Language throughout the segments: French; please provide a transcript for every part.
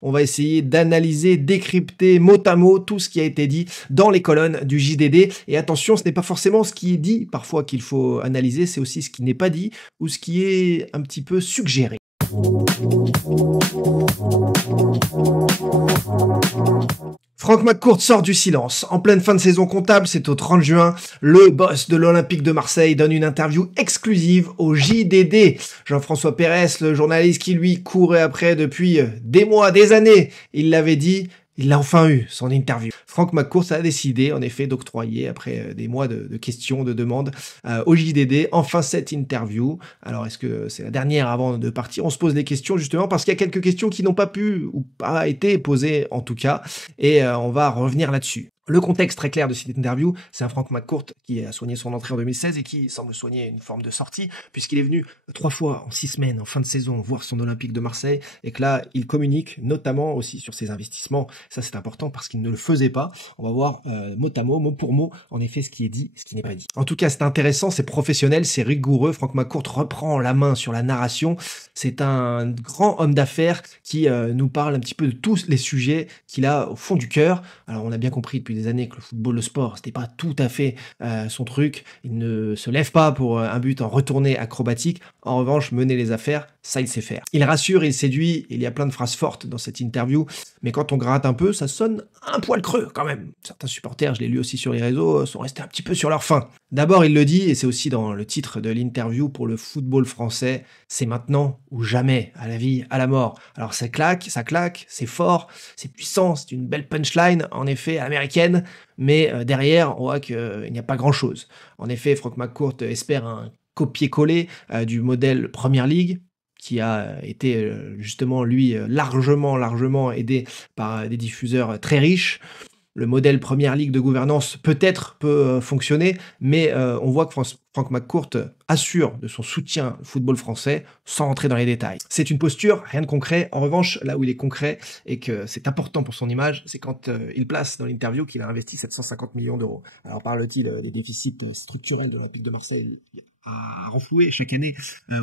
On va essayer d'analyser, décrypter mot à mot tout ce qui a été dit dans les colonnes du JDD. Et attention, ce n'est pas forcément ce qui est dit parfois qu'il faut analyser, c'est aussi ce qui n'est pas dit ou ce qui est un petit peu suggéré. Franck McCourt sort du silence. En pleine fin de saison comptable, c'est au 30 juin, le boss de l'Olympique de Marseille donne une interview exclusive au JDD. Jean-François Pérez, le journaliste qui lui courait après depuis des mois, des années, il l'avait dit, il l'a enfin eu, son interview. Franck McCourt a décidé, en effet, d'octroyer, après des mois de questions, de demandes, au JDD, enfin cette interview. Alors, est-ce que c'est la dernière avant de partir? On se pose des questions, justement, parce qu'il y a quelques questions qui n'ont pas pu, ou pas été posées, en tout cas, et on va revenir là-dessus. Le contexte très clair de cette interview, c'est un Franck McCourt qui a soigné son entrée en 2016 et qui semble soigner une forme de sortie, puisqu'il est venu 3 fois en 6 semaines, en fin de saison, voir son Olympique de Marseille, et que là, il communique notamment aussi sur ses investissements. Ça, c'est important parce qu'il ne le faisait pas. On va voir mot à mot, mot pour mot, en effet, ce qui est dit, ce qui n'est pas dit. En tout cas, c'est intéressant, c'est professionnel, c'est rigoureux. Franck McCourt reprend la main sur la narration. C'est un grand homme d'affaires qui nous parle un petit peu de tous les sujets qu'il a au fond du cœur. Alors, on a bien compris depuis des années que le football, le sport, c'était pas tout à fait son truc. Il ne se lève pas pour un but en retournée acrobatique. En revanche, mener les affaires, ça il sait faire. Il rassure, il séduit, il y a plein de phrases fortes dans cette interview, mais quand on gratte un peu, ça sonne un poil creux quand même. Certains supporters, je l'ai lu aussi sur les réseaux, sont restés un petit peu sur leur faim. D'abord, il le dit, et c'est aussi dans le titre de l'interview pour le football français, c'est maintenant ou jamais, à la vie, à la mort. Alors ça claque, c'est fort, c'est puissant, c'est une belle punchline, en effet, américaine, mais derrière, on voit qu'il n'y a pas grand-chose. En effet, Franck McCourt espère un copier-coller du modèle Premier League, qui a été justement, lui, largement aidé par des diffuseurs très riches. Le modèle Première Ligue de gouvernance peut-être peut fonctionner, mais on voit que Franck McCourt assure de son soutien au football français sans rentrer dans les détails. C'est une posture, rien de concret. En revanche, là où il est concret et que c'est important pour son image, c'est quand il place dans l'interview qu'il a investi 750 millions d'euros. Alors parle-t-il des déficits structurels de l'Olympique de Marseille à renflouer chaque année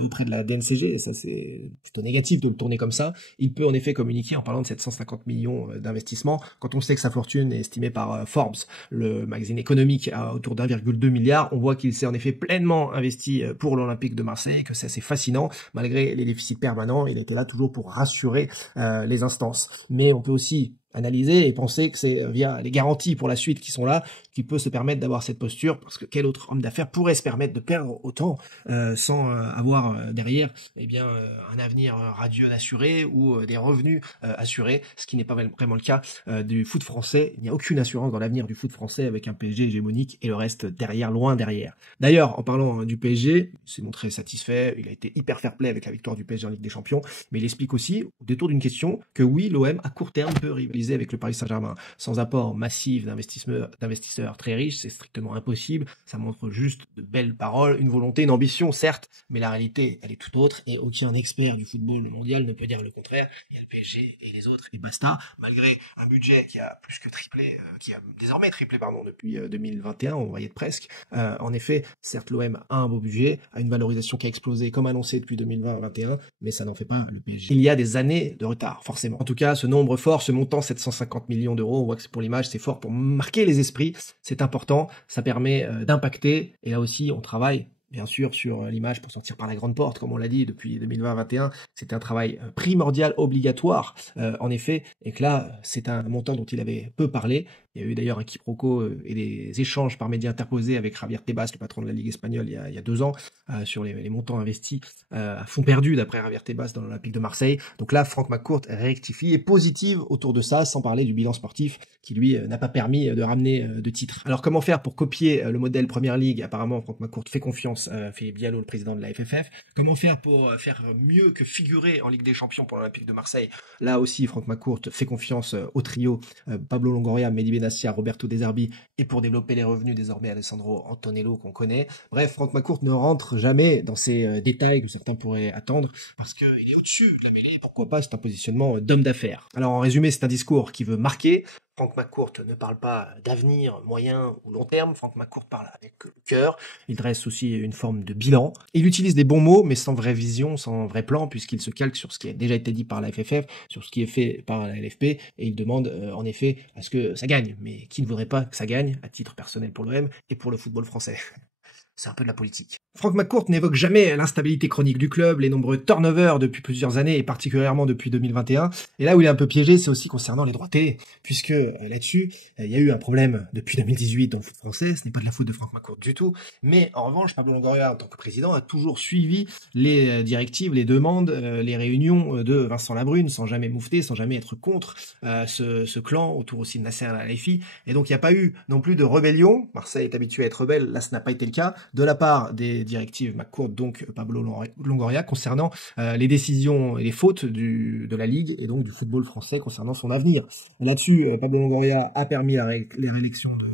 auprès de la DNCG, et ça c'est plutôt négatif de le tourner comme ça. Il peut en effet communiquer en parlant de 750 millions d'investissements, quand on sait que sa fortune est estimée par Forbes, le magazine économique, à autour d'1,2 milliard. On voit qu'il s'est en effet pleinement investi pour l'Olympique de Marseille, que c'est assez fascinant, malgré les déficits permanents, il était là toujours pour rassurer les instances. Mais on peut aussi analyser et penser que c'est via les garanties pour la suite qui sont là qu'il peut se permettre d'avoir cette posture, parce que quel autre homme d'affaires pourrait se permettre de perdre autant sans avoir derrière un avenir radieux assuré ou des revenus assurés, ce qui n'est pas vraiment le cas du foot français. Il n'y a aucune assurance dans l'avenir du foot français avec un PSG hégémonique et le reste derrière, loin derrière. D'ailleurs, en parlant du PSG, il s'est montré satisfait, il a été hyper fair-play avec la victoire du PSG en Ligue des Champions, mais il explique aussi, au détour d'une question, que oui, l'OM à court terme peut rivaliser avec le Paris Saint-Germain. Sans apport massif d'investisseurs très riches, c'est strictement impossible. Ça montre juste de belles paroles, une volonté, une ambition, certes, mais la réalité, elle est tout autre, et aucun expert du football mondial ne peut dire le contraire. Il y a le PSG et les autres, et basta. Malgré un budget qui a plus que triplé, qui a désormais triplé, depuis 2021, on va y être presque. En effet, certes, l'OM a un beau budget, a une valorisation qui a explosé, comme annoncé depuis 2020-2021, mais ça n'en fait pas le PSG. Il y a des années de retard, forcément. En tout cas, ce nombre fort, ce montant 750 millions d'euros, on voit que c'est pour l'image, c'est fort pour marquer les esprits, c'est important, ça permet d'impacter, et là aussi, on travaille bien sûr sur l'image pour sortir par la grande porte, comme on l'a dit depuis 2020-2021, c'est un travail primordial, obligatoire, en effet, et que là, c'est un montant dont il avait peu parlé. Il y a eu d'ailleurs un quiproquo et des échanges par médias interposés avec Javier Tebas, le patron de la Ligue espagnole, il y a 2 ans, sur les montants investis à fond perdu, d'après Javier Tebas, dans l'Olympique de Marseille. Donc là, Franck McCourt rectifie et positive autour de ça, sans parler du bilan sportif qui, lui, n'a pas permis de ramener de titres. Alors, comment faire pour copier le modèle Premier League? Apparemment, Franck McCourt fait confiance à Philippe Diallo, le président de la FFF. Comment faire pour faire mieux que figurer en Ligue des Champions pour l'Olympique de Marseille? Là aussi, Franck McCourt fait confiance au trio Pablo Longoria, Mehdi Benassia, Roberto De Zerbi, et pour développer les revenus, désormais Alessandro Antonello, qu'on connaît. Bref, Franck McCourt ne rentre jamais dans ces détails que certains pourraient attendre, parce qu'il est au-dessus de la mêlée. Pourquoi pas? C'est un positionnement d'homme d'affaires. Alors, en résumé, c'est un discours qui veut marquer, Franck McCourt ne parle pas d'avenir moyen ou long terme, Franck McCourt parle avec le cœur, il dresse aussi une forme de bilan. Il utilise des bons mots, mais sans vraie vision, sans vrai plan, puisqu'il se calque sur ce qui a déjà été dit par la FFF, sur ce qui est fait par la LFP, et il demande en effet à ce que ça gagne. Mais qui ne voudrait pas que ça gagne, à titre personnel pour l'OM et pour le football français? C'est un peu de la politique. Franck McCourt n'évoque jamais l'instabilité chronique du club, les nombreux turnovers depuis plusieurs années et particulièrement depuis 2021. Et là où il est un peu piégé, c'est aussi concernant les droits télé, puisque là-dessus, il y a eu un problème depuis 2018 dans le foot français. Ce n'est pas de la faute de Franck McCourt du tout. Mais en revanche, Pablo Longoria, en tant que président, a toujours suivi les directives, les demandes, les réunions de Vincent Labrune, sans jamais moufter, sans jamais être contre ce clan, autour aussi de Nasser Al-Khelaifi. Et donc il n'y a pas eu non plus de rébellion. Marseille est habitué à être rebelle, là ce n'a pas été le cas, de la part des directives McCourt, donc Pablo Longoria, concernant les décisions et les fautes de la Ligue et donc du football français concernant son avenir. Là-dessus, Pablo Longoria a permis les réélections de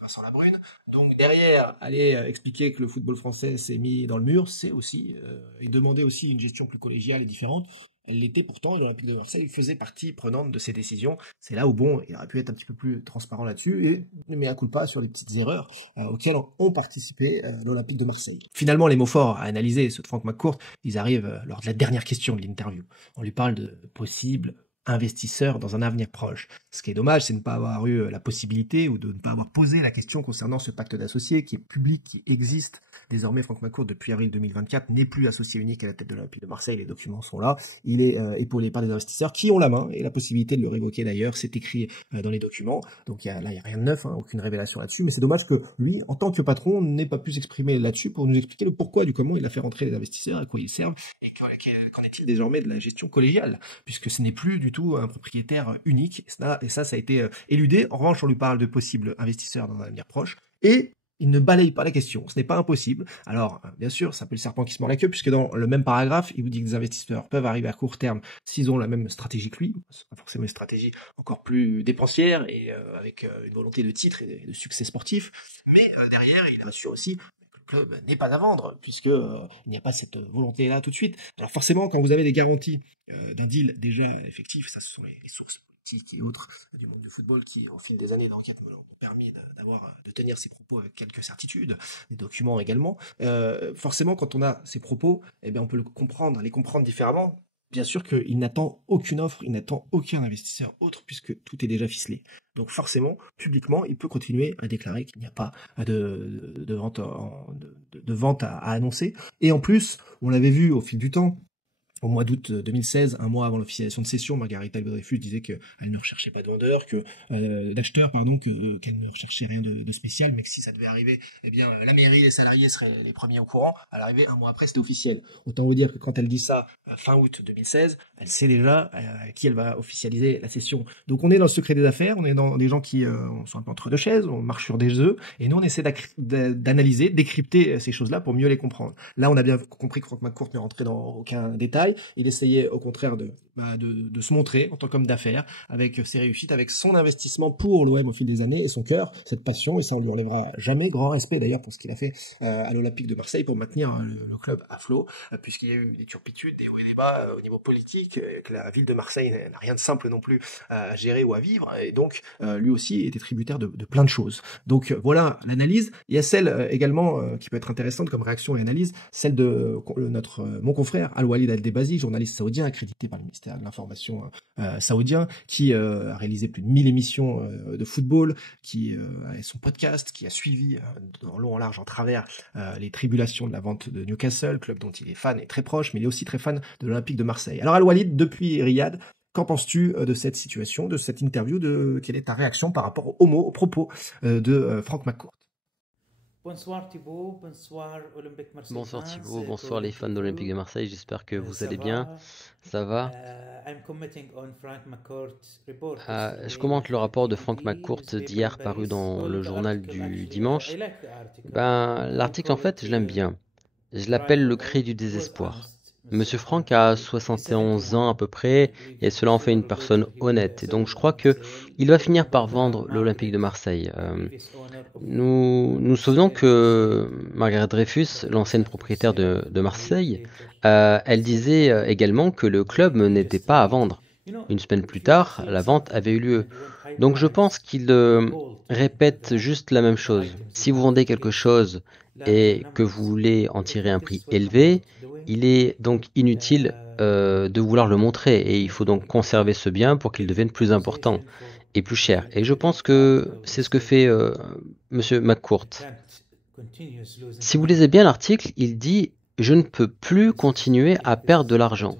Vincent Labrune. Donc derrière, aller expliquer que le football français s'est mis dans le mur, c'est aussi, et demander aussi une gestion plus collégiale et différente. Elle l'était pourtant, et l'Olympique de Marseille faisait partie prenante de ces décisions. C'est là où, bon, il aurait pu être un petit peu plus transparent là-dessus, et ne met un coup de pas sur les petites erreurs auxquelles ont participé l'Olympique de Marseille. Finalement, les mots forts à analyser, ceux de Franck McCourt, ils arrivent lors de la dernière question de l'interview. On lui parle de possible investisseurs dans un avenir proche. Ce qui est dommage, c'est de ne pas avoir eu la possibilité ou de ne pas avoir posé la question concernant ce pacte d'associés qui est public, qui existe. Désormais, Franck McCourt, depuis avril 2024, n'est plus associé unique à la tête de l'Olympique de Marseille. Les documents sont là. Il est épaulé par des investisseurs qui ont la main et la possibilité de le révoquer d'ailleurs. C'est écrit dans les documents. Donc là, il n'y a rien de neuf, aucune révélation là-dessus. Mais c'est dommage que lui, en tant que patron, n'ait pas pu s'exprimer là-dessus pour nous expliquer le pourquoi du comment il a fait rentrer les investisseurs, à quoi ils servent et qu'en est-il désormais de la gestion collégiale, puisque ce n'est plus du tout un propriétaire unique, et ça a été éludé. En revanche, on lui parle de possibles investisseurs dans un avenir proche, et il ne balaye pas la question, ce n'est pas impossible. Alors, bien sûr, c'est un peu le serpent qui se mord la queue, puisque dans le même paragraphe, il vous dit que des investisseurs peuvent arriver à court terme s'ils ont la même stratégie que lui, c'est pas forcément une stratégie encore plus dépensière, et avec une volonté de titre et de succès sportif, mais derrière, il assure aussi club n'est pas à vendre, puisque il n'y a pas cette volonté-là tout de suite. Alors forcément, quand vous avez des garanties d'un deal déjà effectif, ça ce sont les sources politiques et autres du monde du football qui, au fil des années d'enquête, m'ont permis de tenir ces propos avec quelques certitudes, des documents également. Forcément, quand on a ces propos, eh bien, on peut les comprendre différemment. Bien sûr qu'il n'attend aucune offre, il n'attend aucun investisseur autre, puisque tout est déjà ficelé. Donc forcément, publiquement, il peut continuer à déclarer qu'il n'y a pas de vente à annoncer. Et en plus, on l'avait vu au fil du temps, au mois d'août 2016, un mois avant l'officialisation de cession, Margarita Dreyfus disait qu'elle ne recherchait pas de vendeurs, d'acheteurs, qu'elle ne recherchait rien de spécial, mais que si ça devait arriver, eh bien, la mairie, les salariés seraient les premiers au courant. À l'arrivée, un mois après, c'était officiel. Autant vous dire que quand elle dit ça, fin août 2016, elle sait déjà qui elle va officialiser la cession. Donc on est dans le secret des affaires, on est dans des gens qui sont un peu entre deux chaises, on marche sur des œufs, et nous on essaie d'analyser, décrypter ces choses-là pour mieux les comprendre. Là, on a bien compris que Franck McCourt ne rentrait dans aucun détail. Il essayait au contraire de se montrer en tant qu'homme d'affaires, avec ses réussites, avec son investissement pour l'OM au fil des années et son cœur, cette passion, et ça on lui enlèvera jamais. Grand respect d'ailleurs pour ce qu'il a fait à l'Olympique de Marseille pour maintenir le club à flot, puisqu'il y a eu des turpitudes, des hauts et des bas au niveau politique, que la ville de Marseille n'a rien de simple non plus à gérer ou à vivre, et donc lui aussi était tributaire de plein de choses. Donc voilà l'analyse. Il y a celle également qui peut être intéressante comme réaction et analyse, celle de mon confrère Al-Walid Al-Debazi, journaliste saoudien accrédité par le ministère de l'Information saoudien, qui a réalisé plus de 1000 émissions de football, qui a son podcast, qui a suivi en long, en large, en travers les tribulations de la vente de Newcastle, club dont il est fan et très proche, mais il est aussi très fan de l'Olympique de Marseille. Alors Al-Walid, depuis Riyad, qu'en penses-tu de cette situation, de cette interview, quelle est ta réaction par rapport aux propos de Franck McCourt? Bonsoir Thibaut, bonsoir Olympique Marseille. Bonsoir Thibaut, bonsoir les fans de l'Olympique de Marseille, j'espère que vous allez bien. Ça va? Je commente le rapport de Franck McCourt d'hier paru dans le journal du dimanche. L'article en fait, je l'aime bien. Je l'appelle le cri du désespoir. Monsieur Franck a 71 ans à peu près, et cela en fait une personne honnête. Et donc je crois que il va finir par vendre l'Olympique de Marseille. Nous nous souvenons que Margaret Dreyfus, l'ancienne propriétaire de Marseille, elle disait également que le club n'était pas à vendre. Une semaine plus tard, la vente avait eu lieu. Donc je pense qu'il répète juste la même chose. Si vous vendez quelque chose et que vous voulez en tirer un prix élevé, il est donc inutile de vouloir le montrer et il faut donc conserver ce bien pour qu'il devienne plus important et plus cher. Et je pense que c'est ce que fait Monsieur McCourt. Si vous lisez bien l'article, il dit « Je ne peux plus continuer à perdre de l'argent ».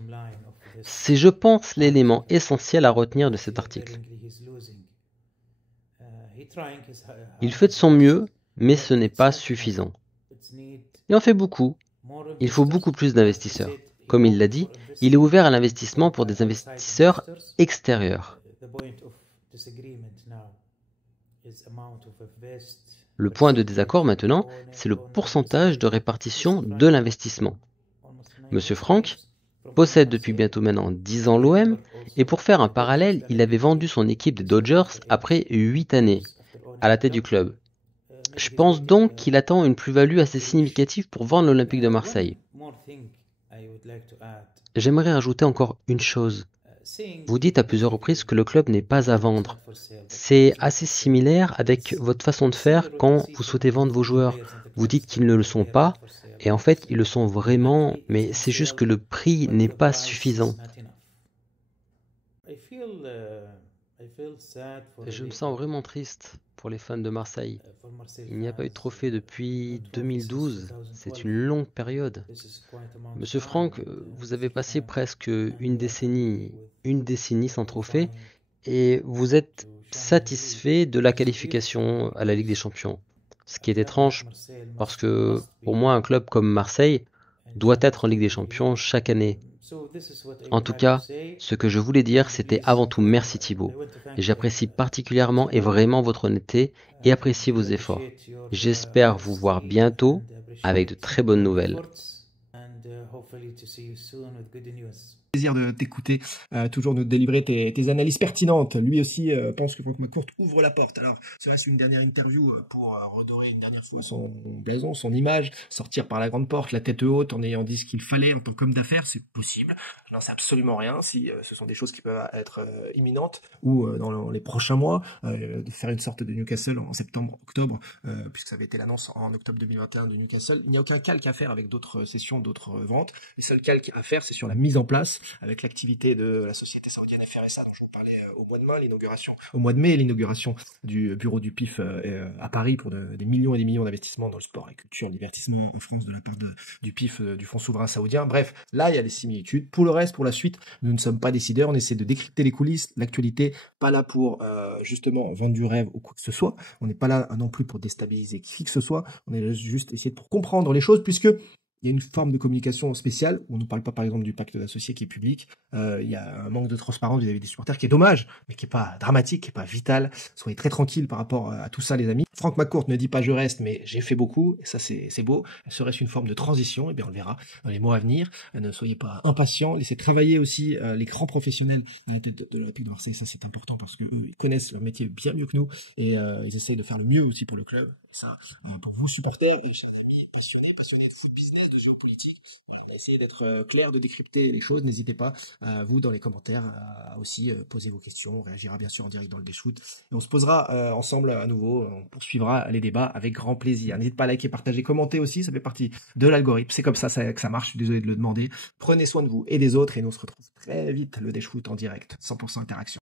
C'est, je pense, l'élément essentiel à retenir de cet article. Il fait de son mieux, mais ce n'est pas suffisant. Il en fait beaucoup. Il faut beaucoup plus d'investisseurs. Comme il l'a dit, il est ouvert à l'investissement pour des investisseurs extérieurs. Le point de désaccord maintenant, c'est le pourcentage de répartition de l'investissement. Monsieur Frank possède depuis bientôt maintenant 10 ans l'OM, et pour faire un parallèle, il avait vendu son équipe des Dodgers après 8 années à la tête du club. Je pense donc qu'il attend une plus-value assez significative pour vendre l'Olympique de Marseille. J'aimerais ajouter encore une chose. Vous dites à plusieurs reprises que le club n'est pas à vendre. C'est assez similaire avec votre façon de faire quand vous souhaitez vendre vos joueurs. Vous dites qu'ils ne le sont pas, et en fait ils le sont vraiment, mais c'est juste que le prix n'est pas suffisant. Je me sens vraiment triste pour les fans de Marseille. Il n'y a pas eu de trophée depuis 2012. C'est une longue période. Monsieur Franck, vous avez passé presque une décennie sans trophée et vous êtes satisfait de la qualification à la Ligue des Champions. Ce qui est étrange parce que pour moi, un club comme Marseille doit être en Ligue des Champions chaque année. En tout cas, ce que je voulais dire, c'était avant tout merci Thibaut. J'apprécie particulièrement et vraiment votre honnêteté et apprécie vos efforts. J'espère vous voir bientôt avec de très bonnes nouvelles. Plaisir de t'écouter, toujours nous délivrer tes analyses pertinentes. Lui aussi pense que Frank McCourt ouvre la porte. Alors, ça reste une dernière interview pour redorer une dernière fois son blason, son image, sortir par la grande porte, la tête haute, en ayant dit ce qu'il fallait en tant qu'homme d'affaires. C'est possible. Je n'en sais absolument rien si ce sont des choses qui peuvent être imminentes ou dans les prochains mois, de faire une sorte de Newcastle en septembre, octobre, puisque ça avait été l'annonce en octobre 2021 de Newcastle. Il n'y a aucun calque à faire avec d'autres sessions, d'autres ventes. Les seuls calques à faire, c'est sur la mise en place avec l'activité de la société saoudienne FRSA dont je vous parlais au mois de mai, l'inauguration du bureau du PIF à Paris pour des millions et des millions d'investissements dans le sport et culture, divertissement en France de la part du PIF, du Fonds souverain saoudien. Bref, là, il y a des similitudes. Pour le reste, pour la suite, nous ne sommes pas décideurs. On essaie de décrypter les coulisses, l'actualité, pas là pour justement vendre du rêve ou quoi que ce soit. On n'est pas là non plus pour déstabiliser qui que ce soit. On est juste essayer pour comprendre les choses puisque il y a une forme de communication spéciale. On ne parle pas, par exemple, du pacte d'associés qui est public. Il y a un manque de transparence vis-à-vis des supporters qui est dommage, mais qui est pas dramatique, qui est pas vital. Soyez très tranquilles par rapport à tout ça, les amis. Frank McCourt ne dit pas je reste, mais j'ai fait beaucoup. Et ça, c'est beau. Serait-ce une forme de transition? Eh bien, on le verra dans les mois à venir. Ne soyez pas impatients. Laissez travailler aussi les grands professionnels à la tête de l'Olympique de Marseille. Ça, c'est important parce que eux, ils connaissent leur métier bien mieux que nous et ils essayent de faire le mieux aussi pour le club. Ça, pour vous supporters et chers amis passionnés de foot business, de géopolitique, voilà, on a essayé d'être clair, de décrypter les choses. N'hésitez pas, vous dans les commentaires, à aussi poser vos questions. On réagira bien sûr en direct dans le Deshoot. Et on se posera ensemble à nouveau, on poursuivra les débats avec grand plaisir. N'hésitez pas à liker, partager, commenter aussi, ça fait partie de l'algorithme. C'est comme ça que ça marche, je suis désolé de le demander. Prenez soin de vous et des autres et nous on se retrouve très vite le Deshoot en direct, 100% interaction.